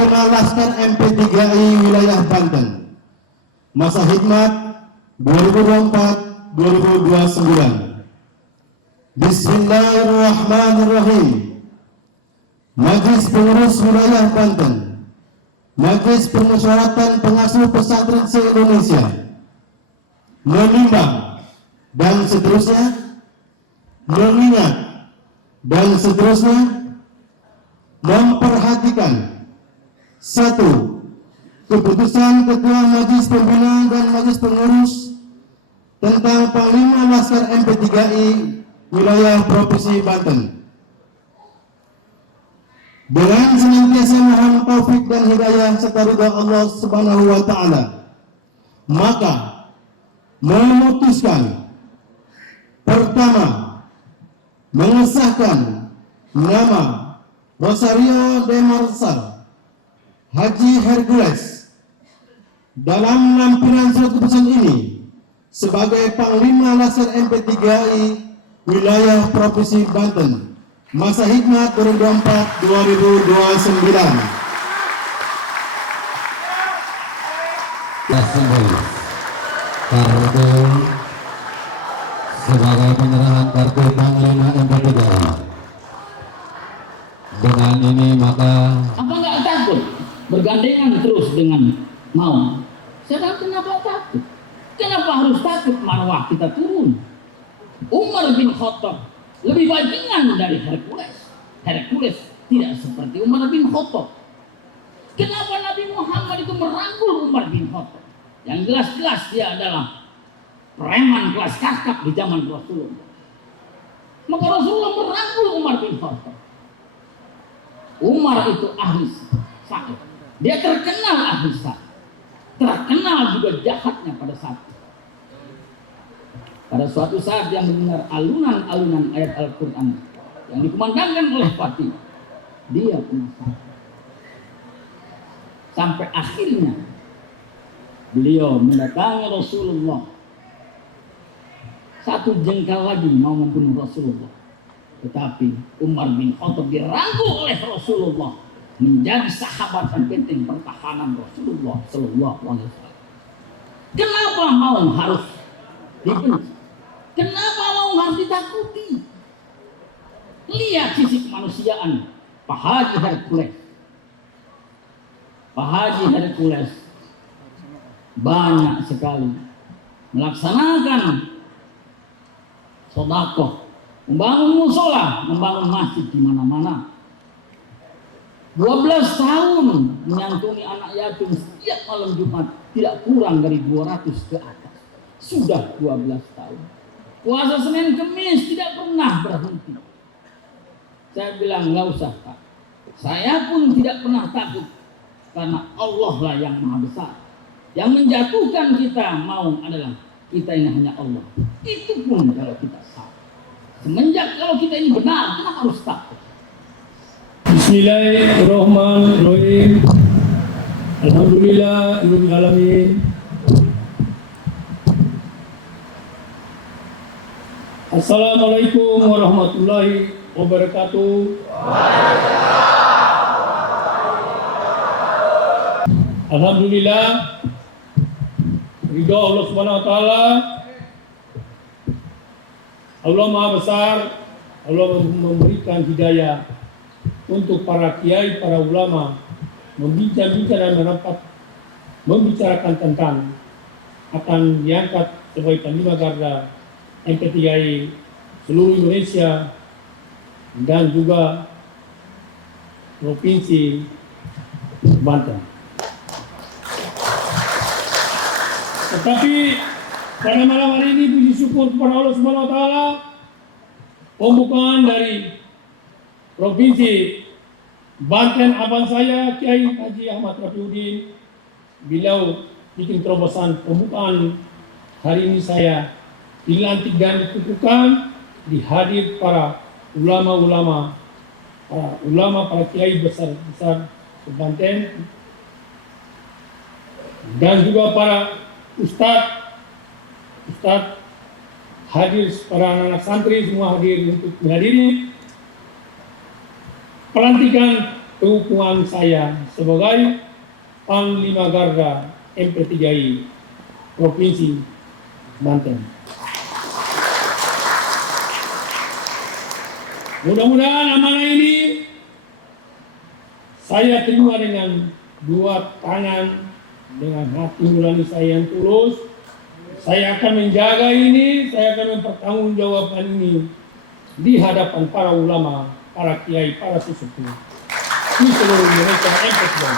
Panglima Laskar MP3I Wilayah Banten. Masa khidmat 2024-2029. Bismillahirrahmanirrahim. Majelis Pengurus Wilayah Banten, Majelis Permusyawaratan Pengasuh Pesantren se-Indonesia menimbang dan seterusnya, mengingat dan seterusnya, memperhatikan: 1. Keputusan Ketua Majelis Pembina dan Majelis Pengurus tentang Panglima Laskar MP3I Wilayah Provinsi Banten. Dengan senantiasa mohon taufik dan hidayah serta ridha Allah Subhanahu wa taala, maka memutuskan: pertama, mengesahkan nama Rosario de Marsal Haji Hercules dalam lampiran surat keputusan ini sebagai Panglima Laskar MP3I Wilayah Provinsi Banten. Masa khidmat 2024-2029. Kartu sebagai penyerahan kartu Panglima MP3I. Dengan ini maka apa nggak takut bergandengan terus dengan mau? Saya kenapa takut? Kenapa harus takut marwah kita turun? Umar bin Khattab lebih bajingan dari Hercules. Hercules tidak seperti Umar bin Khattab. Kenapa Nabi Muhammad itu merangkul Umar bin Khattab? Yang jelas-jelas dia adalah preman kelas kakap di zaman Rasulullah. Maka Rasulullah merangkul Umar bin Khattab. Umar itu ahli sakit. Dia terkenal ahli sakit. Terkenal juga jahatnya pada saat itu. Pada suatu saat dia mendengar alunan-alunan ayat Al-Quran yang dikumandangkan oleh Fatih, dia penasaran. Sampai akhirnya beliau mendatangi Rasulullah. Satu jengkal lagi mau membunuh Rasulullah, tetapi Umar bin Khattab dirangkul oleh Rasulullah menjadi sahabat dan penting pertahanan Rasulullah Sallallahu Alaihi Wasallam. Kenapa mau harus dibenci? Kenapa mau harus ditakuti? Lihat sisi kemanusiaan Pak Haji Hercules. Pak Haji Hercules banyak sekali melaksanakan sedekah, membangun musola, membangun masjid di mana-mana. 12 tahun menyantuni anak yatim setiap malam Jumat, tidak kurang dari 200 ke atas. Sudah 12 tahun. Puasa Senin Kemis tidak pernah berhenti. Saya bilang nggak usah Pak. Saya pun tidak pernah takut karena Allah lah yang maha besar. Yang menjatuhkan kita mau adalah kita ini hanya Allah. Itu pun kalau kita salah. Semenjak kalau kita ini benar, kenapa harus takut? Bismillahirrahmanirrahim. Alhamdulillahirabbil alamin. Assalamualaikum warahmatullahi wabarakatuh. Alhamdulillah, ridho Allah Subhanahu wa taala. Allah Maha Besar. Allah memberikan hidayah untuk para kiai, para ulama membincang-bincang dan membicarakan tentang akan diangkat sebagai Panglima Garda MP3I seluruh Indonesia dan juga Provinsi Banten. Tetapi pada malam hari ini puji syukur kepada Allah Subhanahu wa taala, pembukaan dari Provinsi Banten abang saya Kiai Haji Ahmad Rafiuddin, beliau bikin terobosan pembukaan hari ini saya dilantik dan dikukuhkan, dihadir para ulama-ulama, para kiai besar-besar Banten, dan juga para ustadz hadir, para anak-anak santri semua hadir untuk menghadiri pelantikan pengukuhan saya sebagai Panglima Garda MP3I Provinsi Banten. Mudah-mudahan amanah ini saya terima dengan dua tangan, dengan hati nurani saya yang tulus. Saya akan menjaga ini, saya akan mempertanggungjawabkan ini di hadapan para ulama, para kiai, para sesepuh di seluruh Indonesia yang tersebar.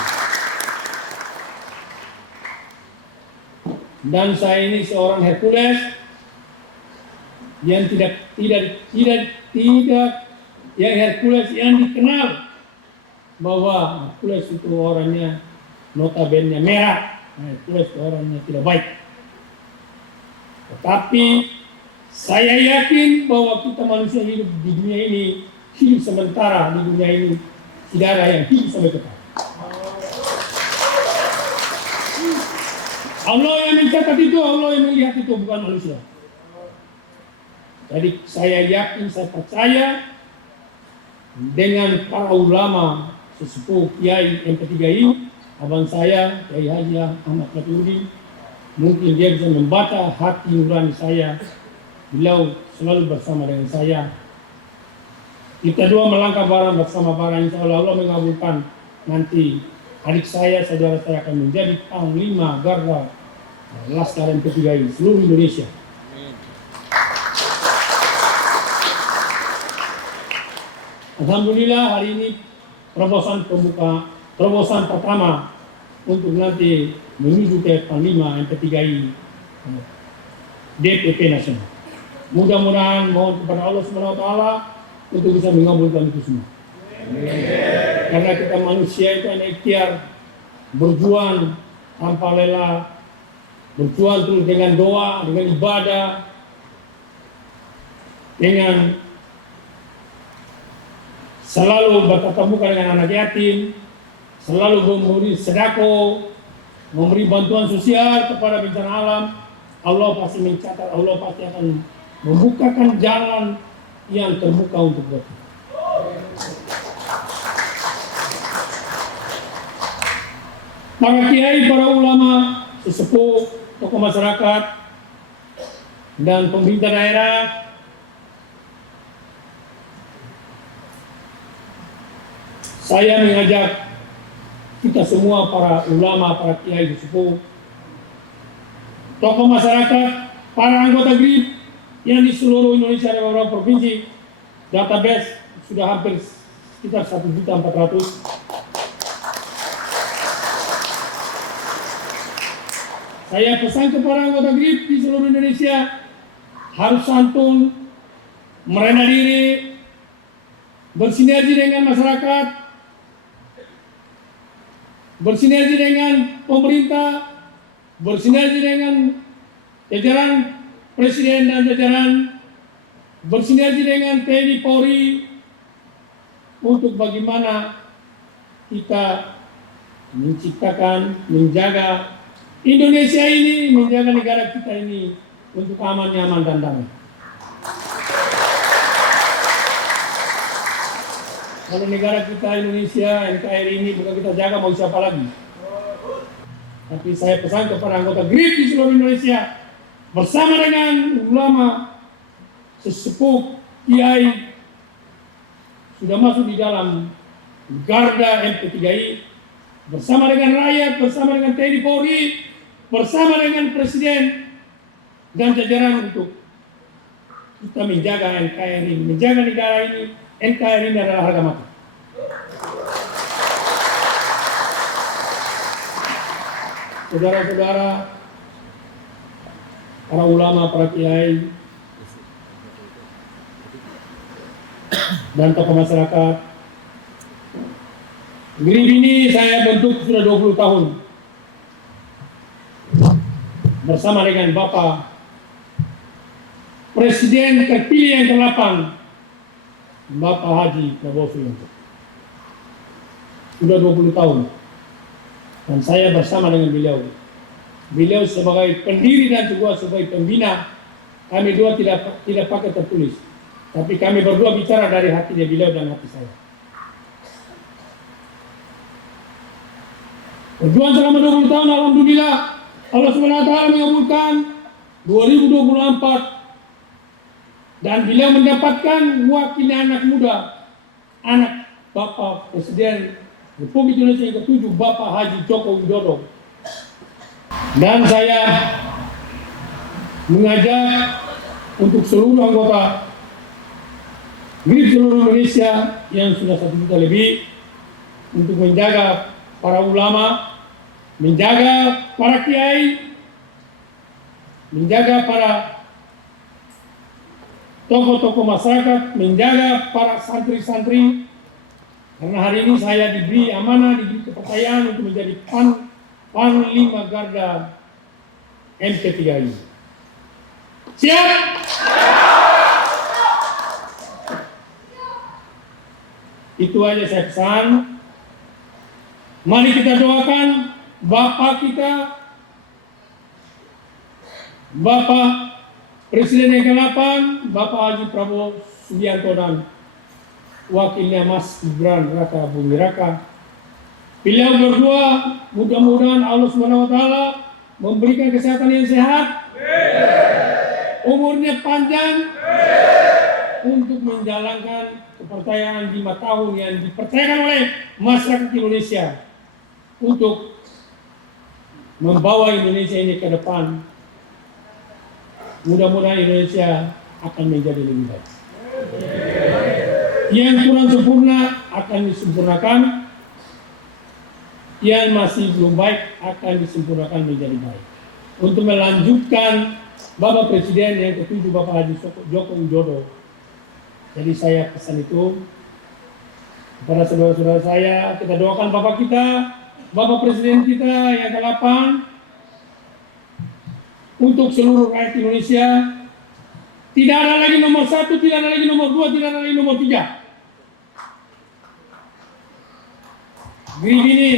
Dan saya ini seorang Hercules yang tidak yang Hercules yang dikenal bahwa Hercules itu orangnya notabene merah, Hercules itu orangnya tidak baik. Tetapi saya yakin bahwa kita manusia hidup di dunia ini, hidup sementara di dunia ini, tidak ada yang hidup sampai kekal. Allah yang mencatat itu, Allah yang melihat itu, bukan manusia. Jadi saya yakin, saya percaya dengan para ulama sesepuh Kiai MP3I, abang saya Kiai Haji Ahmad Maturidi, mungkin dia bisa membaca hati nurani saya. Beliau selalu bersama dengan saya. Kita dua melangkah bareng bersama bareng. Insya Allah Allah mengabulkan nanti adik saya, saudara saya akan menjadi Panglima Garda Laskar MP3I seluruh Indonesia. Alhamdulillah hari ini terobosan pertama untuk nanti menuju ke Panglima MP3I DPP Nasional. Mudah-mudahan mohon kepada Allah SWT untuk bisa mengabulkan itu semua. Karena kita manusia itu hanya ikhtiar, berjuang tanpa lelah, berjuang terus dengan doa, dengan ibadah, dengan selalu bertatap muka dengan anak yatim, selalu memberi sedekah, memberi bantuan sosial kepada bencana alam. Allah pasti mencatat, Allah pasti akan membukakan jalan yang terbuka untuk kita. Para kiai, para ulama, sesepuh, tokoh masyarakat, dan pemerintah daerah, saya mengajak kita semua, para ulama, para kiai, sesepuh, tokoh masyarakat, para anggota GRIP yang di seluruh Indonesia dan beberapa provinsi, database sudah hampir sekitar 1.400.000. Saya pesan kepada anggota GRIP di seluruh Indonesia harus santun, merendah diri, bersinergi dengan masyarakat, bersinergi dengan pemerintah, bersinergi dengan jajaran Presiden dan jajaran, bersinergi dengan TNI Polri untuk bagaimana kita menciptakan, menjaga Indonesia ini, menjaga negara kita ini untuk aman, nyaman, dan damai. Kalau negara kita Indonesia, NKRI ini bukan kita jaga, mau siapa lagi? Tapi saya pesan kepada anggota GRIP di seluruh Indonesia, bersama dengan ulama, sesepuh, kiai, sudah masuk di dalam Garda MP3I, bersama dengan rakyat, bersama dengan TNI Polri, bersama dengan Presiden dan jajaran untuk kita menjaga NKRI, menjaga negara ini. NKRI ini adalah harga mati. Saudara-saudara, para ulama, para kiai, dan tokoh masyarakat, GRIP ini saya bentuk sudah 20 tahun bersama dengan Bapak Presiden terpilih yang ke-8, Bapak Haji Prabowo Subianto. Sudah 20 tahun. Dan saya bersama dengan beliau. Beliau sebagai pendiri dan juga sebagai pembina. Kami dua tidak pakai tertulis. Tapi kami berdua bicara dari hatinya beliau dan hati saya. Berjuang selama 20 tahun, alhamdulillah Allah SWT mengabulkan 2024 dan beliau mendapatkan wakil anak muda, anak Bapak Presiden Republik Indonesia yang ke-7, Bapak Haji Joko Widodo. Dan saya mengajak untuk seluruh anggota GRIP seluruh Indonesia yang sudah 1 juta lebih untuk menjaga para ulama, menjaga para kiai, menjaga para tokoh-tokoh masyarakat, menjaga para santri-santri. Karena hari ini saya diberi amanah, diberi kepercayaan untuk menjadi Panglima Garda MP3 ini. Siap? Itu aja saya pesan. Mari kita doakan Bapak kita, Bapak Presiden yang ke-8, Bapak Haji Prabowo Subianto dan wakilnya Mas Gibran Raka Buming Raka. Beliau berdua mudah-mudahan Allah SWT memberikan kesehatan yang sehat, umurnya panjang, untuk menjalankan kepercayaan 5 tahun yang dipercayakan oleh masyarakat Indonesia untuk membawa Indonesia ini ke depan. Mudah-mudahan Indonesia akan menjadi lebih baik. Yang kurang sempurna akan disempurnakan, yang masih belum baik akan disempurnakan menjadi baik. Untuk melanjutkan Bapak Presiden yang ke-7, Bapak Haji Joko Widodo. Jadi saya pesan itu kepada saudara-saudara saya, kita doakan Bapak kita, Bapak Presiden kita yang ke-8, untuk seluruh rakyat Indonesia. Tidak ada lagi nomor 1, tidak ada lagi nomor 2, tidak ada lagi nomor 3. GRIP ini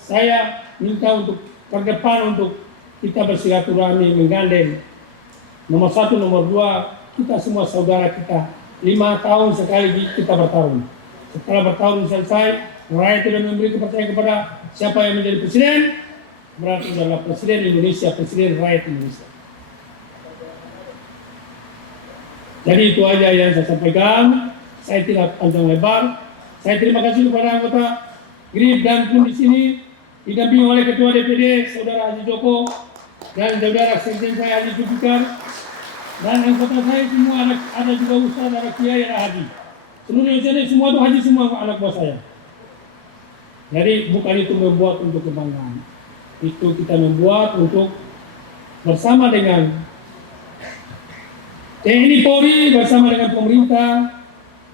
saya minta untuk ke depan untuk kita bersilaturahmi, menggandeng. Nomor 1, nomor 2, kita semua saudara kita. 5 tahun sekali kita bertarung. Setelah bertarung selesai, rakyat tidak memberi kepercayaan kepada siapa yang menjadi presiden, berarti adalah presiden Indonesia, presiden rakyat Indonesia. Jadi itu aja yang saya sampaikan. Saya tidak panjang lebar. Saya terima kasih kepada anggota GRIP dan pun di sini didampingi oleh Ketua DPD Saudara Haji Joko dan Saudara Sekjen saya Haji Zulfikar. Dan anggota saya semua ada juga ustaz, ada kiai, ada haji. Seluruh Indonesia ini semua itu haji, semua anak buah saya. Jadi bukan itu membuat untuk kebanggaan. Itu kita membuat untuk bersama dengan TNI Polri, bersama dengan pemerintah,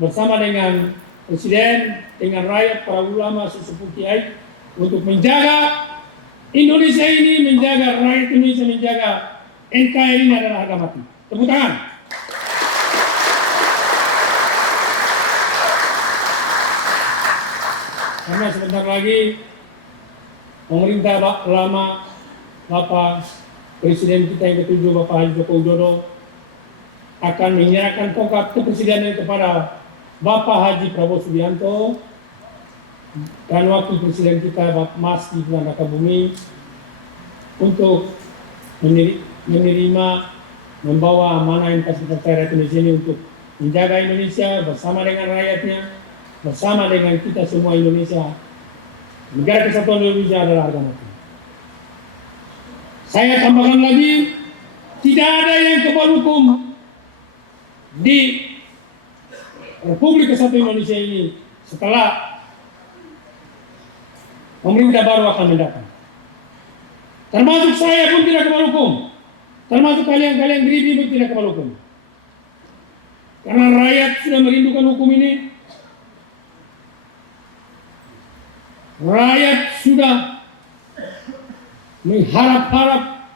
bersama dengan Presiden, dengan rakyat, para ulama, sesepuh kiai, untuk menjaga Indonesia ini, menjaga rakyat Indonesia, menjaga NKRI ini adalah harga mati. Tepuk tangan. Karena sebentar lagi pemerintah lama Bapak Presiden kita yang ke-7, Bapak Haji Joko Widodo, akan menyerahkan tongkat kepresidenan kepada Bapak Haji Prabowo Subianto dan wakil presiden kita Bapak Mas Gibran Raka Buming untuk menerima, membawa amanah yang kasih percaya rakyat Indonesia ini untuk menjaga Indonesia bersama dengan rakyatnya, bersama dengan kita semua Indonesia. Negara Kesatuan Indonesia adalah harga mati. Saya tambahkan lagi, tidak ada yang kebal hukum di Republik Kesatuan Indonesia ini setelah pemerintah baru akan mendatang. Termasuk saya pun tidak kebal hukum. Termasuk kalian GRIP pun tidak kebal hukum. Karena rakyat sudah merindukan hukum ini. Rakyat sudah mengharap-harap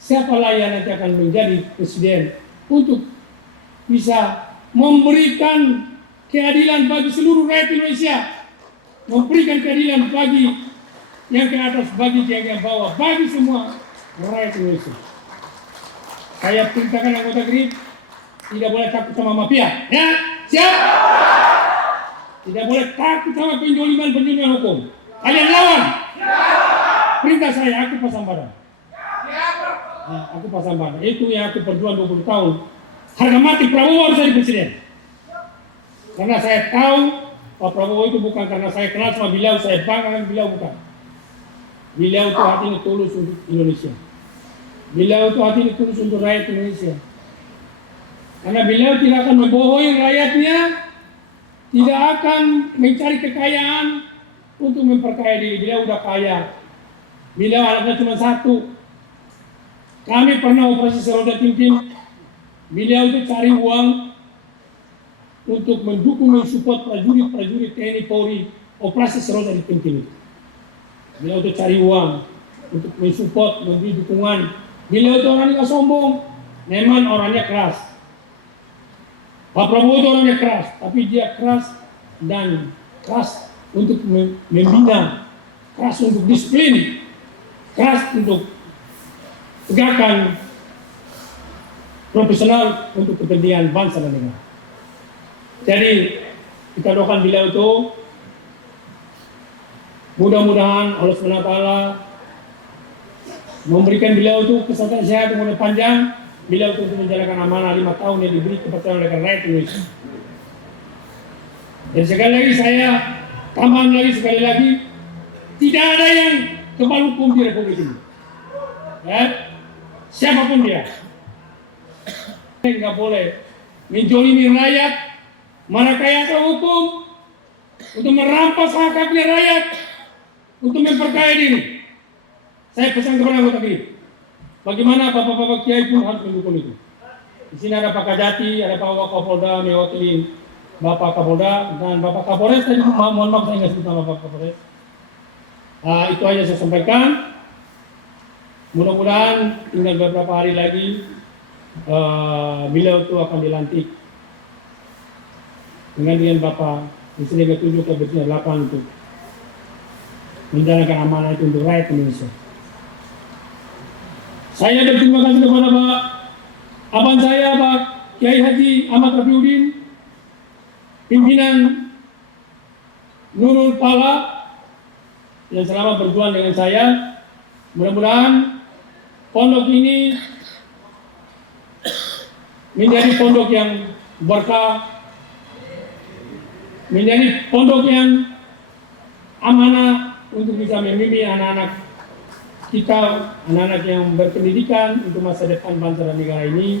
siapalah yang nanti akan menjadi presiden untuk bisa memberikan keadilan bagi seluruh rakyat Indonesia, memberikan keadilan bagi yang ke atas, bagi yang bawah, bagi semua rakyat Indonesia. Saya perintahkan anggota GRIP tidak boleh takut sama mafia, ya, siap? Tidak boleh takut sama penjoliman hukum. Kalian lawan. perintah saya, aku pasang badan. Aku pasang badan. Itu yang aku perjuang 20 tahun. Harga mati Prabowo harus jadi presiden. Karena saya tahu Pak Prabowo itu bukan karena saya kenal sama beliau, saya bangga dengan beliau, bukan. Beliau itu hatinya tulus untuk Indonesia. Beliau itu hatinya tulus untuk rakyat Indonesia. Karena beliau tidak akan membohongi rakyatnya, tidak akan mencari kekayaan untuk memperkaya diri. Beliau udah kaya. Beliau anaknya cuma satu. Kami pernah operasi Seroda Tim. Beliau itu cari uang untuk mendukung, mensupport prajurit TNI Polri operasi Seroda Tim itu. Beliau itu cari uang untuk mensupport, memberi dukungan. Beliau itu orangnya sombong, memang orangnya keras. Pak Prabowo itu orangnya keras, tapi dia keras dan keras untuk membina, keras untuk disiplin, keras untuk tegakkan profesional untuk kepentingan bangsa dan negara. Jadi kita doakan beliau itu mudah-mudahan Allah SWT memberikan beliau itu kesehatan sehat umur panjang. Beliau itu untuk menjalankan amanah 5 tahun yang diberi kepercayaan oleh rakyat Indonesia. Dan sekali lagi saya tambahan lagi sekali lagi, tidak ada yang kebal hukum di Republik ini. Ya? Siapapun dia, nggak boleh menjolimi rakyat, merekayasa hukum untuk merampas hak-haknya rakyat, untuk memperkaya diri. Saya pesan kepada anggota BRIP. Bagaimana bapak-bapak kiai pun harus mendukung itu. Di sini ada Pak Kajati, ada Pak Kapolda mewakili Bapak Kapolda dan Bapak Kapolres. Tadi mohon maaf saya nggak sebut nama Bapak Kapolres. Itu aja saya sampaikan. Mudah-mudahan tinggal beberapa hari lagi beliau itu akan dilantik dengan Bapak di sini ke-7 ke 8 untuk menjalankan amanah itu untuk rakyat Indonesia. Saya berterima kasih kepada Pak abang saya, Pak Kiai Haji Ahmad Rafiuddin, pimpinan Nurul Pala yang selama berjuang dengan saya. Mudah-mudahan pondok ini menjadi pondok yang berkah, menjadi pondok yang amanah untuk bisa membimbing anak-anak kita, anak-anak yang berpendidikan untuk masa depan bangsa dan negara ini.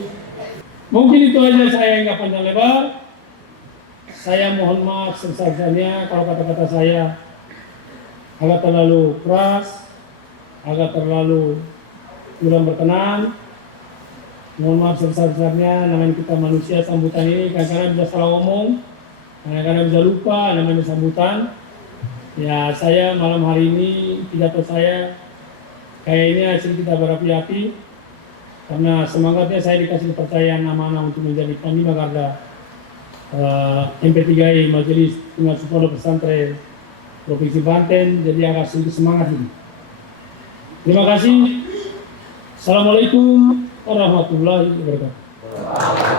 Mungkin itu aja, saya nggak panjang lebar. Saya mohon maaf sebesar-besarnya kalau kata-kata saya agak terlalu keras, agak terlalu kurang berkenan. Mohon maaf sebesar-besarnya, namanya kita manusia, sambutan ini kadang-kadang bisa salah ngomong, kadang-kadang bisa lupa namanya sambutan. Ya, saya malam hari ini pidato saya kayaknya sedikit kita berapi-api karena semangatnya saya dikasih kepercayaan amanah untuk menjadi Panglima Garda MP3I Majelis Pengasuh Pondok Pesantren Provinsi Banten, jadi agak sedikit semangat ini. Terima kasih. Assalamualaikum warahmatullahi wabarakatuh.